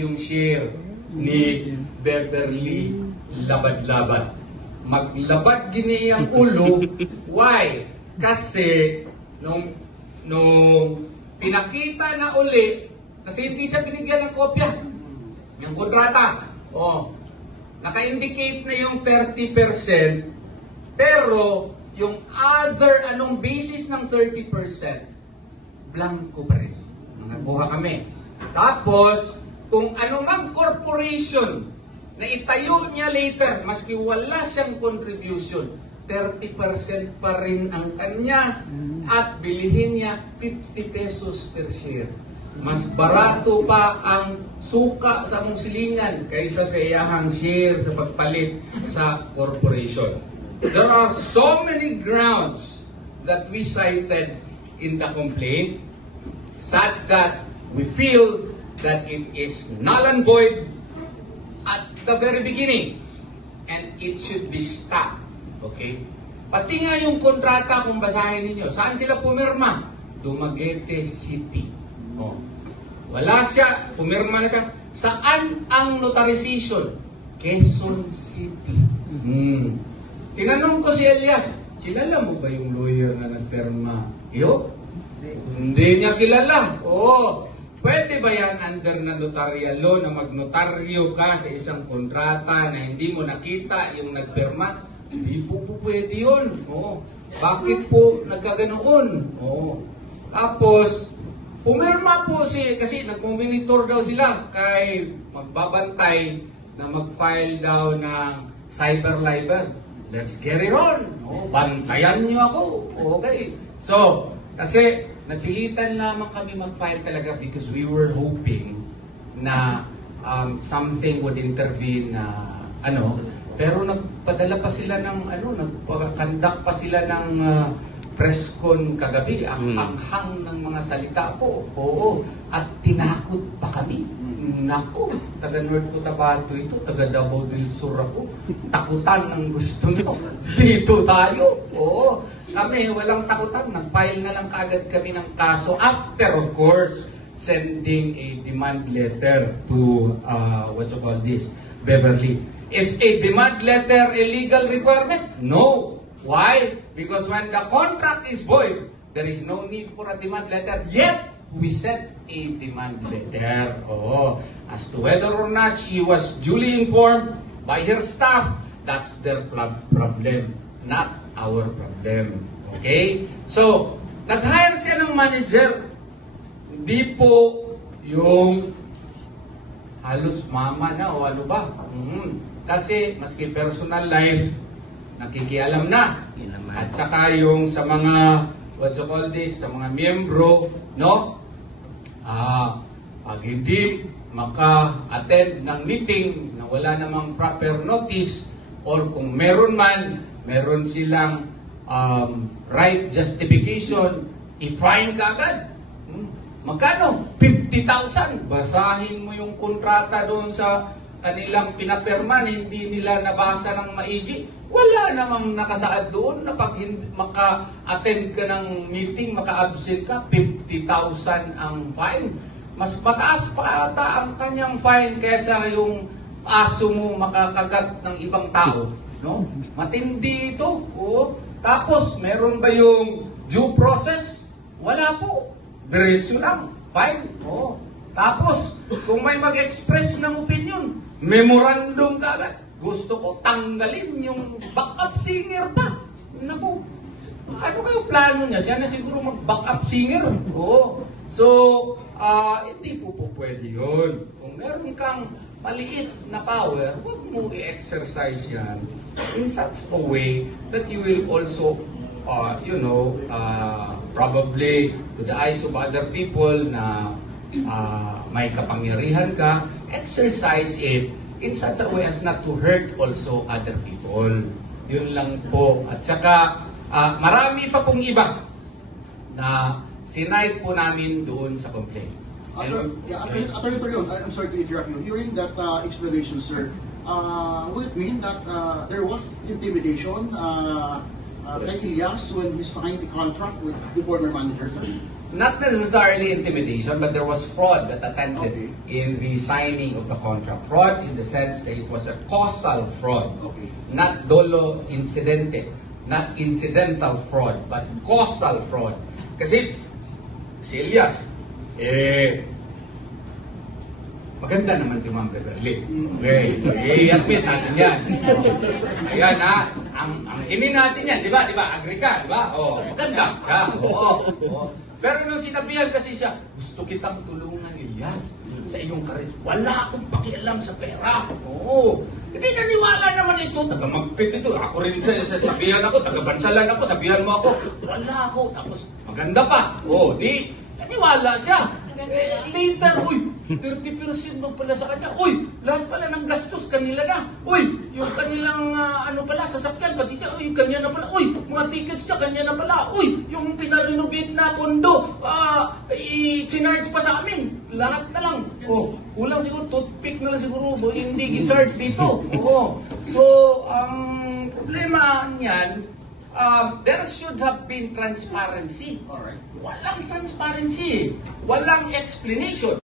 yung share ni Beverly Labad-Labad. Maglabad gini ang ulo. Why? Kasi nung pinakita na uli, kasi hindi siya binigyan ng kopya ng kontrata. Naka-indicate na yung 30%, pero yung other, anong basis ng 30%, blanco pa rin. Nakakuha kami. Tapos, kung anumang corporation na itayo niya later, maski wala siyang contribution, 30% pa rin ang kanya at bilihin niya 50 pesos per share. Mas barato pa ang suka sa mong silingan kaysa sa iyahang share sa pagpalit sa corporation. There are so many grounds that we cited in the complaint such that we feel that it is null and void at the very beginning and it should be stopped. Okay? Pati nga yung kontrata, kung basahin ninyo, saan sila pumirma? Dumaguete City. Wala siya, pumirma na siya. Saan ang notarization? Quezon City. Tinanong ko si Elias, kilala mo ba yung lawyer na nagpirma? Hindi niya kilala. Pwede ba yan under na notarial law na magnotaryo ka sa isang kontrata na hindi mo nakita yung nagpirma? Hindi po pwede yun. Bakit po nagkaganoon? Tapos, pumirma po kasi nag-monitor daw sila kay magbabantay na mag-file daw ng cyber libel. Let's get it on. Bantayan niyo ako. Okay. So, kasi napilitan lamang kami mag-file talaga because we were hoping na something would intervene na pero nagpadala pa sila ng nagpa-conduct pa sila ng press con kagabi. Ang anghang ng mga salita po. At tinakot pa kami. Naku, taga North Cotabato ito, taga Davao del Sur ako. Takutan ang gusto nyo. Dito tayo. Kami, walang takutan. Nag-file na lang kaagad kami ng kaso after, of course, sending a demand letter to, Beverly. Is a demand letter a legal requirement? No. Why? Because when the contract is void, there is no need for a demand letter. Yet, we sent a demand letter. As to whether or not she was duly informed by her staff, that's their problem, not our problem. Okay? So, nag-hire siya ng manager. Hindi po yung halos mama na o ano ba. Kasi maski personal life, nakikialam na. At saka yung sa mga, sa mga miyembro, pag hindi maka-attend ng meeting na wala namang proper notice or kung meron man, meron silang right justification, i-fine ka agad. Magkano? 50,000. Basahin mo yung kontrata doon sa kanilang pinapirman, hindi nila nabasa ng maigi. Wala namang nakasaad doon na pag maka-attend ka ng meeting, maka-absent ka, 50,000 ang fine. Mas mataas pa ata ang kanyang fine kaysa yung aso mo makakagat ng ibang tao. Matindi ito. Tapos, meron ba yung due process? Wala po. Diretso lang. Fine. Tapos, kung may mag-express ng opinion, memorandum ka agad. Gusto ko tanggalin yung backup singer pa. Naku, ano kayo plano niya? Siya na siguro mag-backup singer. So, hindi po pwede yun. Kung meron kang maliit na power, huwag mo i-exercise yan in such a way that you will also, probably to the eyes of other people na may kapangyarihan ka, exercise it in such a way as not to hurt also other people. Yun lang po. At saka, marami pa pong iba na sinayad po namin doon sa complaint. Attorney Torion, I'm sorry to interrupt you. Hearing that explanation, sir, would it mean that there was intimidation kay Elias when he signed the contract with the former manager, sir? not necessarily intimidation, but there was fraud that attended Okay. in the signing of the contract. Fraud in the sense that it was a causal fraud, Okay. not dolo incidente, not incidental fraud, but causal fraud. Kasi, si Elias, maganda naman si Ma'am Beverly. Okay, i-admit natin yan. Ayan ha, ang kining natin yan, di ba? Agree ka, di ba? Oh, maganda siya. Oo. Pero nung sinabihan kasi siya, gusto kitang tulungan, Elias, sa iyong karir. Wala akong pakialam sa pera. Oo. Hindi naniwala naman ito. Taga-magpit ito. Ako rin sabihan ako, taga-bansalan ako, sabihan mo ako. Wala ako. Tapos maganda pa. Oo, di naniwala siya. Later, 30% daw pala sa kanya. Lahat pala ng gastos kanila na. Yung kanilang sasakyan, pati niya, kanya na pala. Mga tickets niya, kanya na pala. Yung pinarenovate na kondo, i-charge pa sa amin. Lahat na lang. Kulang siguro, toothpick na lang siguro, hindi i-charge dito. So, ang problema niyan, there should have been transparency. Alright. Walang transparency. Walang explanation.